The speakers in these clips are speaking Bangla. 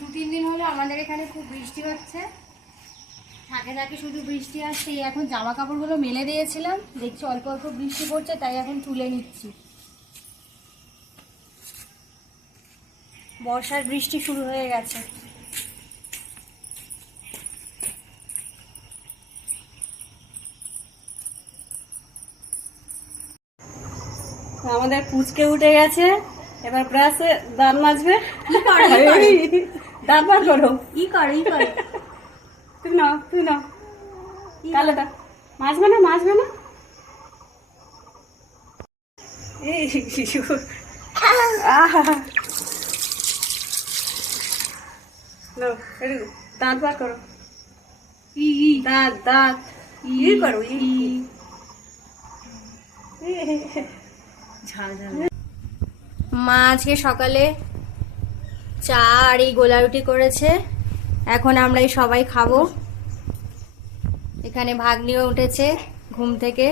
2-3 দিন হলো আমাদের এখানে খুব বৃষ্টি হচ্ছে, থাকে থাকে শুধু বৃষ্টি আসছে। এখন জামা কাপড়গুলো মেলে দিয়েছিলাম, দেখছি অল্প অল্প বৃষ্টি পড়ছে, তাই এখন তুলে নিচ্ছি। বর্ষার বৃষ্টি শুরু হয়ে গেছে। আমাদের পুচকে উঠে গেছে, এবার ব্রাশে দাঁত মাজবে। দাঁত বার করো। ই করে তুই না কালোটা মাজবে না এই শিশু দাঁত বার করো। দাঁত ই করো। মা আজকে সকালে চা আর এই গোলা রুটি করেছে, এখন আমরা এই সবাই খাবো। এখানে ভাগ্নিও উঠেছে ঘুম থেকে,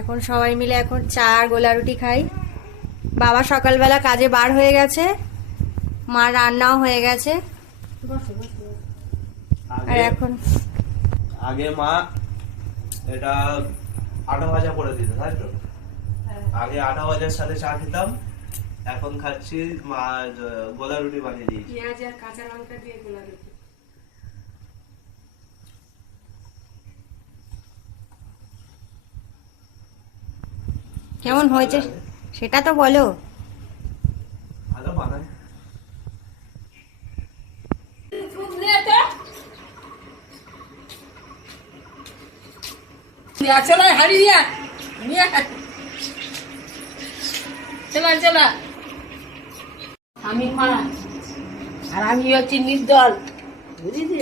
এখন সবাই মিলে এখন চা আর গোলা রুটি খাই। বাবা সকালবেলা কাজে বার হয়ে গেছে, মা রান্নাও হয়ে গেছে। আর এখন আগে মা এটা আটা ভাজা করে দিত, তাই তো? আগে আটা ভাজার সাথে চা খেতাম, এখন খাচ্ছি মা গোলা রুটি বানিয়ে দিয়েছে। পেঁয়াজ আর কাঁচা লঙ্কা দিয়ে গোলা রুটি। কেমন হয়েছে সেটা তো বলো। ভালো বানায়। চলো হারি দিয়া চলা আমি মা আর আমি হচ্ছে নির্দল, বুঝলি?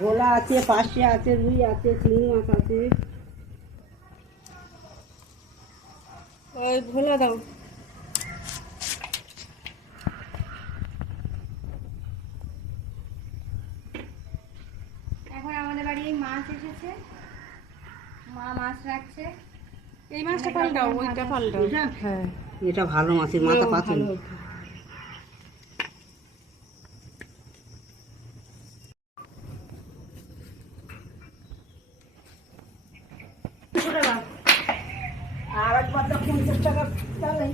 গোলা আছে, পাশে আছে, রুই আছে, চিংড়ি মাছ আছে। ওই ভোলা দাও। এখন আমাদের বাড়ি মাছ এসেছে, মা মাছ রাখছে। এই মাছটা পাল্টাও, ওইটা পাল্টাও। হ্যাঁ, এটা ভালো মাছের মাথা পাতন। আর একবার 50 টাকা তাহলে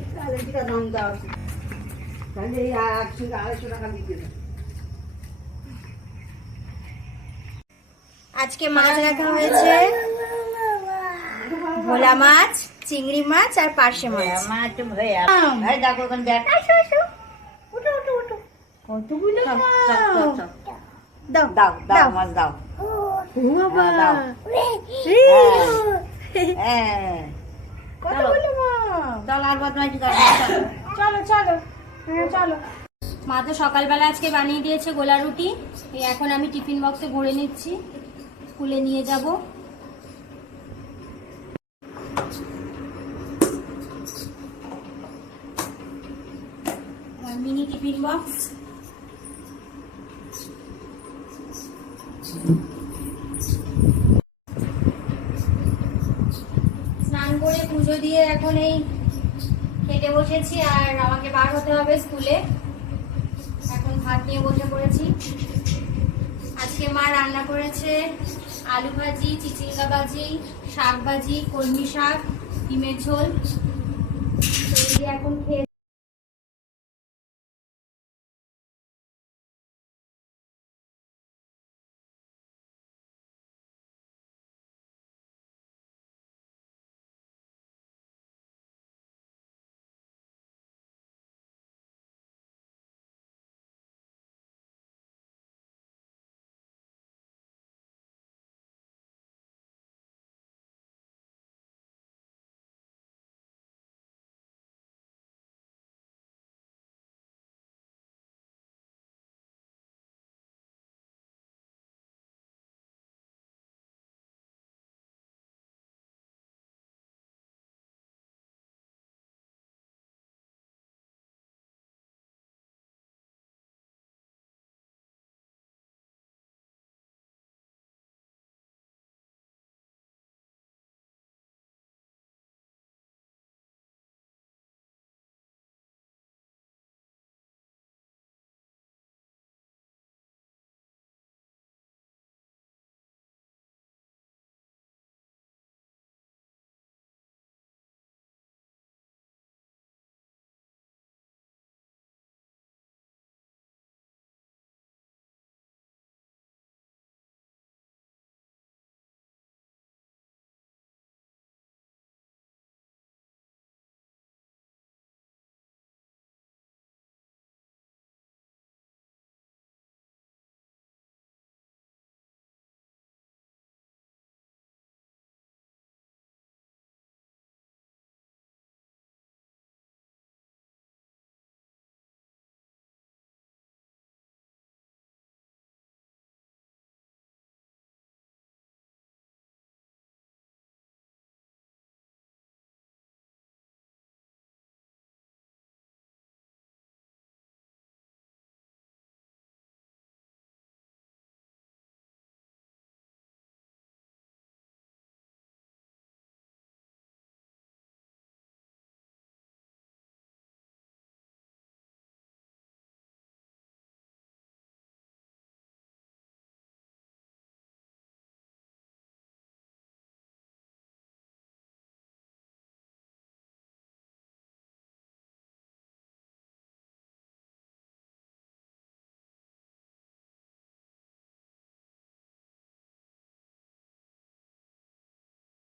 দাম দেওয়া আছে, তাহলে এই 100-250 টাকা দিতে হবে। আজকে মাছ রাখা হয়েছে, ভোলা মাছ, চিংড়ি মাছ আর পার্শে মাছ। কতগুলো দাও দাও দাও মাছ দাও। দাও। কতগুলো মাছ। চল আর বদমাইশি কর। চলো চলো। মা তো সকালবেলা আজকে বানিয়ে দিয়েছে গোলা রুটি, এখন আমি টিফিন বক্সে ভরে নিচ্ছি, স্কুলে নিয়ে যাব। Mini tiffin box. স্নান করে পুজো দিয়ে এখন এই খেতে বসেছি, আর আমাকে বার হতে হবে স্কুলে। এখন ভাত নিয়ে বসে পড়েছি। আজকে মা রান্না করেছে আলু ভাজি, চিচিঙ্গা ভাজি, শাক ভাজি, কলমি শাক, ডিমের ঝোল।